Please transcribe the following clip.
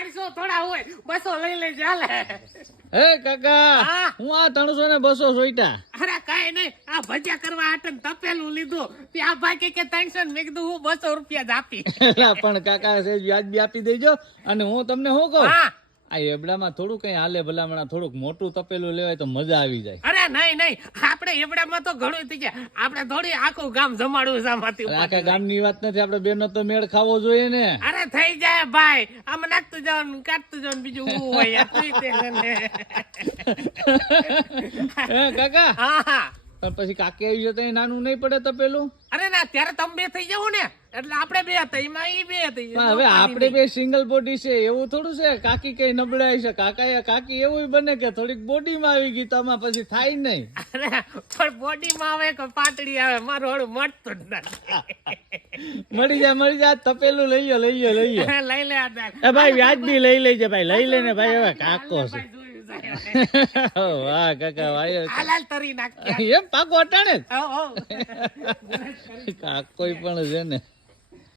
500 થોડા હોય 200 લઈ લેજે હાલે. હે કાકા હા? હું આ 300 ને 200 સોઈટા. અરે કાઈ નહીં, આ ભજીયા કરવા આટન તપેલું લીધું ત્યાં ભાઈ કે 300 ને મેં કીધું હું 200 રૂપિયા જ આપી. એલા પણ કાકા સેજ વ્યાજબી આપી દેજો. અને હું તમને શું કહું, હા આ એબડામાં થોડું કઈ હાલે ભલામણા, થોડુંક મોટું તપેલું લેવાય તો મજા આવી જાય. અરે નહીં આપણે એવડામાં તો ઘણું થઈ જાય, આપણે થોડી આખું ગામ જમાડવું છે આમાંથી આખા ઉપર. ગામની વાત નથી, આપણે બેનો તો મેળ ખાવો જોઈએ ને. અરે થઈ જાય ભાઈ, આમ નાખતું જવાનું કાઢતું જવાનું, બીજું હું હોય યાર, તું તે ને. હે કાકા હા હા પણ પછી કાકી આવી જતા એ નાનું નહીં પડે તપેલું? અરે ના ત્યારે તમે બે થઈ જાવ ને એટલે આપણે બે હતા, એમાં ઈ બે થઈ પણ હવે આપણે બે સિંગલ બોડી છે એવું થોડું છે. કાકી કઈ નબળાઈ છે, કાકી એવું બને કે થોડીક બોડીમાં આવી ગઈ તો આમાં પછી થાય નહીં. અરે પણ બોડીમાં આવે કે પાતળી આવે, મારું હળું મળતું જ નથી. મળી જાય તપેલું લઈ લો. લઈ લે આ દાળ. એ ભાઈ વ્યાજબી લઈ લેજે ભાઈ, લઈ લેને ભાઈ, હવે કાકો છે. ભાઈ જોયું જાય. વાહ કાકા ભાઈ, હાલાલ તરી નાખ. એમ પાકો અટાણે જ. ઓ કાકોઈ પણ છે ને.